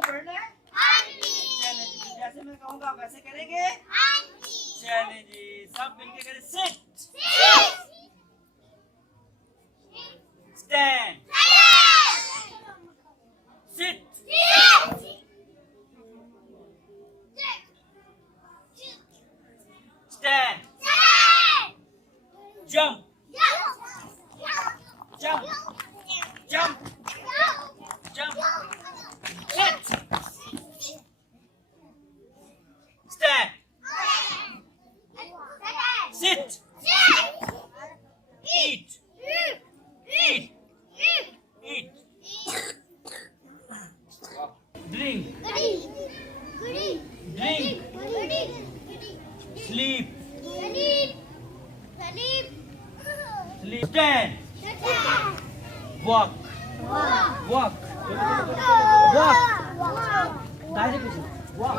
में पढ़ना है? चलें जी, जैसे मैं कहूँगा वैसे करेंगे? चलें जी, सब मिलके करें। Sit, stand, sit, stand, jump, jump, jump, jump, sit, stand, sit, eat, eat, eat, drink, drink, sleep, sleep, stand, walk, walk, walk, walk, walk.